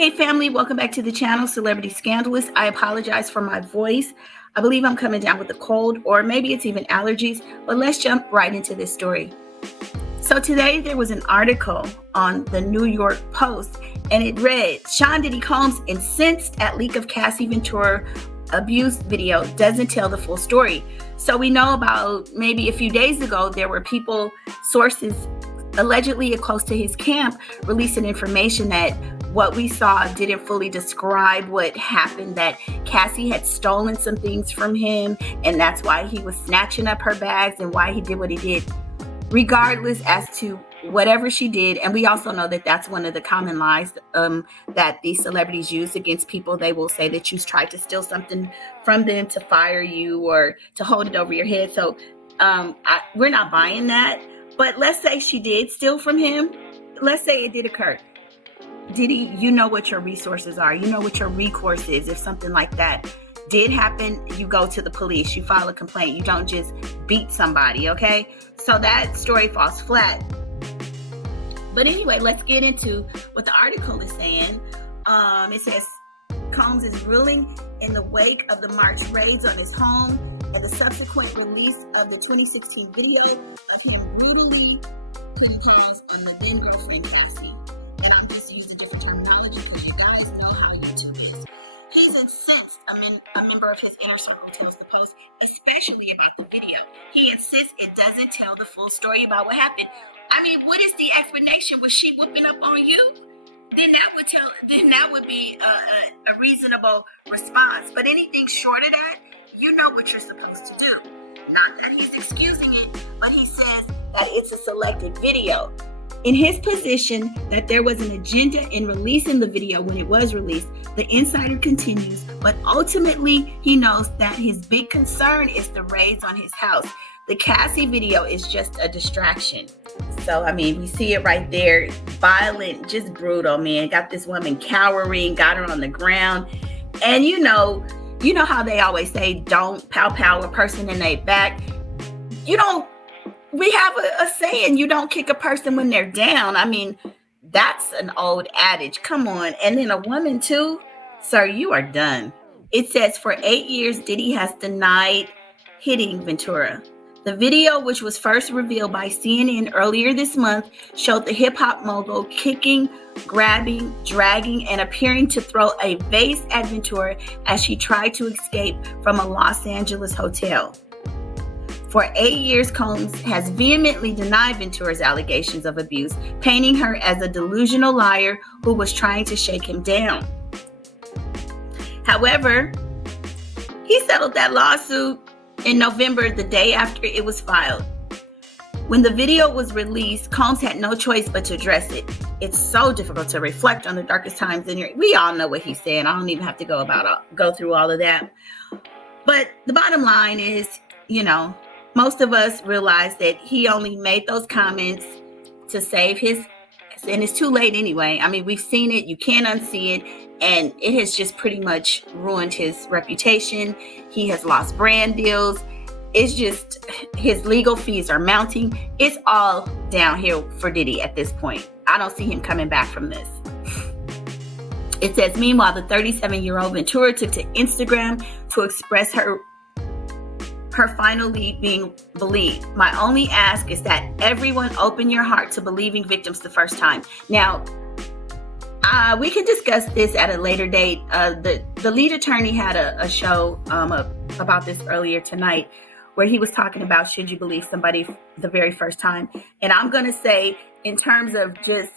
Hey family, welcome back to the channel, Celebrity Scandalous. I apologize for my voice. I believe I'm coming down with a cold, or maybe it's even allergies, but let's jump right into this story. So today there was an article on the New York Post, and it read, Sean Diddy Combs incensed at leak of Cassie Ventura abuse video, doesn't tell the full story. So we know about maybe a few days ago, there were sources allegedly close to his camp, releasing information that what we saw didn't fully describe what happened, that Cassie had stolen some things from him, and that's why he was snatching up her bags and why he did what he did. Regardless as to whatever she did, and we also know that that's one of the common lies that these celebrities use against people. They will say that you tried to steal something from them to fire you or to hold it over your head. So we're not buying that. But let's say she did steal from him. Let's say it did occur. Diddy, you know what your resources are. You know what your recourse is. If something like that did happen, you go to the police. You file a complaint. You don't just beat somebody, okay? So that story falls flat. But anyway, let's get into what the article is saying. It says, Combs is ruling in the wake of the March raids on his home and the subsequent release of the 2016 video of him brutally putting paws on the then girlfriend Cassie. And I'm just using different terminology because you guys know how YouTube is. He's incensed, a member of his inner circle tells the Post, especially about the video. He insists it doesn't tell the full story about what happened. I mean, what is the explanation? Was she whooping up on you? Then that would be a reasonable response. But anything short of that, you know what you're supposed to do. Not that he's excusing it, but he says that it's a selected video. In his position that there was an agenda in releasing the video when it was released, the insider continues, but ultimately he knows that his big concern is the raids on his house. The Cassie video is just a distraction. So, I mean, we see it right there. Violent, just brutal, man. Got this woman cowering, got her on the ground. And you know how they always say, don't pow a person in their back. We have a saying, you don't kick a person when they're down. I mean, that's an old adage. Come on. And then a woman too. Sir, you are done. It says for 8 years, Diddy has denied hitting Ventura. The video, which was first revealed by CNN earlier this month, showed the hip-hop mogul kicking, grabbing, dragging, and appearing to throw a vase at Ventura as she tried to escape from a Los Angeles hotel. For 8 years, Combs has vehemently denied Ventura's allegations of abuse, painting her as a delusional liar who was trying to shake him down. However, he settled that lawsuit in November, the day after it was filed. When the video was released, Combs had no choice but to address it. It's so difficult to reflect on the darkest times in your... We all know what he's saying. I don't even have to go through all of that. But the bottom line is, most of us realize that he only made those comments to save his... And it's too late anyway. I mean, we've seen it. You can't unsee it. And it has just pretty much ruined his reputation. He has lost brand deals. It's just his legal fees are mounting. It's all downhill for Diddy at this point. I don't see him coming back from this. It says, meanwhile, the 37-year-old Ventura took to Instagram to express her finally being believed. My only ask is that everyone open your heart to believing victims the first time. Now, we can discuss this at a later date. The lead attorney had a show about this earlier tonight where he was talking about should you believe somebody the very first time. And I'm going to say, in terms of just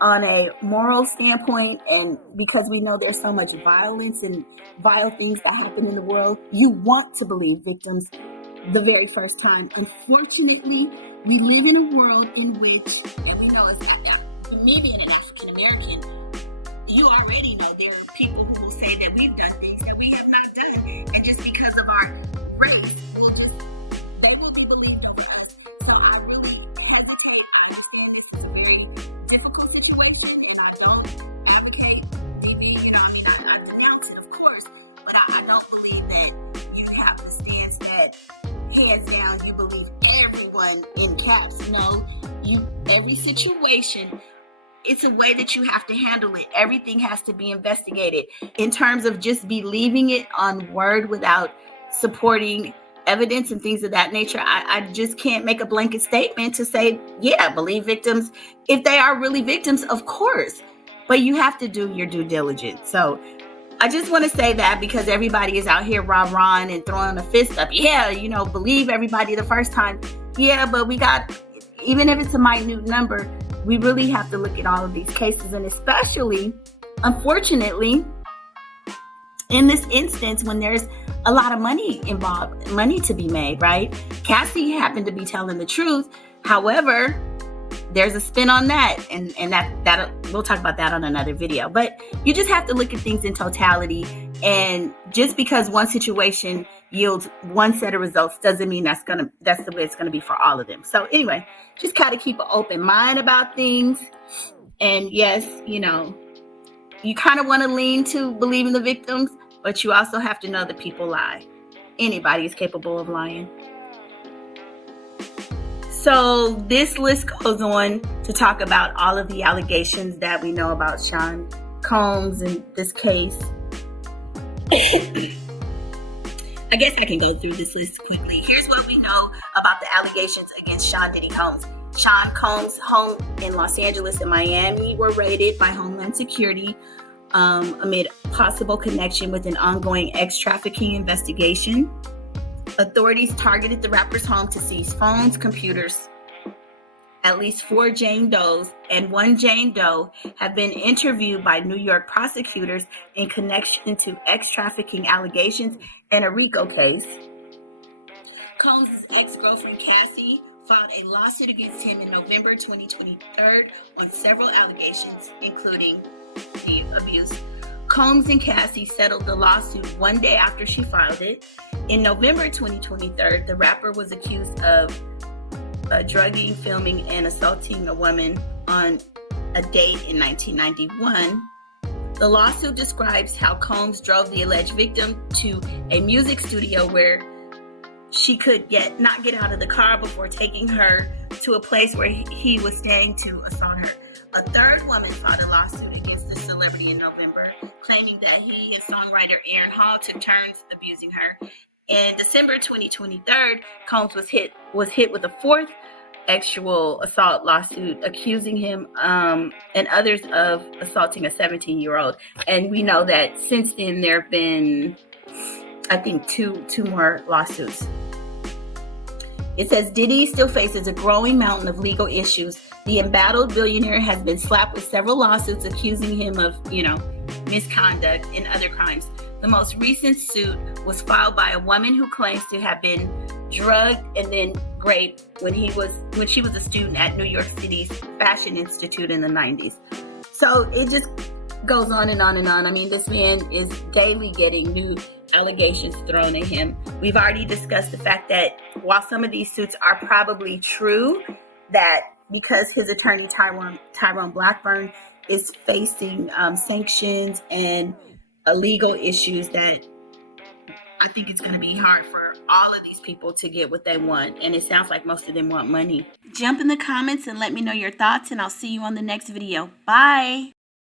on a moral standpoint, and because we know there's so much violence and vile things that happen in the world, you want to believe victims the very first time. Unfortunately, we live in a world in which, and we know it's me being an African American, you already know there are people who will say that we've done things that we have not done, and just because of our race, they will be believed over us. So I really hesitate. I understand this is a very difficult situation. I don't advocate TV, I denounce it, of course, but I don't believe that you have the stance that heads down, you believe everyone in caps. No, every situation it's a way that you have to handle it. Everything has to be investigated. In terms of just believing it on word without supporting evidence and things of that nature, I just can't make a blanket statement to say, yeah, believe victims if they are really victims, of course. But you have to do your due diligence. So I just want to say that because everybody is out here rah-rahing and throwing a fist up. Yeah, believe everybody the first time. Yeah, but we got, even if it's a minute number, we really have to look at all of these cases. And especially, unfortunately, in this instance, when there's a lot of money involved, money to be made, right? Cassie happened to be telling the truth. However, there's a spin on that, and that we'll talk about that on another video. But you just have to look at things in totality, and just because one situation yields one set of results doesn't mean that's the way it's gonna be for all of them. So anyway, just kind of keep an open mind about things. And yes, you kind of want to lean to believing the victims, but you also have to know that people lie. Anybody is capable of lying. So this list goes on to talk about all of the allegations that we know about Sean Combs in this case. I guess I can go through this list quickly. Here's what we know about the allegations against Sean Diddy Combs. Sean Combs' home in Los Angeles and Miami were raided by Homeland Security amid possible connection with an ongoing ex-trafficking investigation. Authorities targeted the rapper's home to seize phones, computers. At least 4 Jane Does and 1 Jane Doe have been interviewed by New York prosecutors in connection to ex-trafficking allegations and a RICO case. Combs' ex-girlfriend Cassie filed a lawsuit against him in November 2023 on several allegations, including the abuse. Combs and Cassie settled the lawsuit one day after she filed it. In November 2023, the rapper was accused of drugging, filming, and assaulting a woman on a date in 1991. The lawsuit describes how Combs drove the alleged victim to a music studio where she could not get out of the car before taking her to a place where he was standing to assault her. A third woman filed a lawsuit against the celebrity in November, claiming that he and songwriter Aaron Hall took turns abusing her. In December 2023, Combs was hit with a fourth sexual assault lawsuit, accusing him and others of assaulting a 17-year-old. And we know that since then there have been, I think, two more lawsuits. It says Diddy still faces a growing mountain of legal issues. The embattled billionaire has been slapped with several lawsuits accusing him of, misconduct and other crimes. The most recent suit was filed by a woman who claims to have been drugged and then raped when she was a student at New York City's Fashion Institute in the 90s. So it just goes on and on and on. I mean, this man is daily getting new allegations thrown at him. We've already discussed the fact that while some of these suits are probably true, that because his attorney Tyrone Blackburn is facing sanctions and legal issues, that I think it's going to be hard for all of these people to get what they want. And it sounds like most of them want money. Jump in the comments and let me know your thoughts, and I'll see you on the next video. Bye.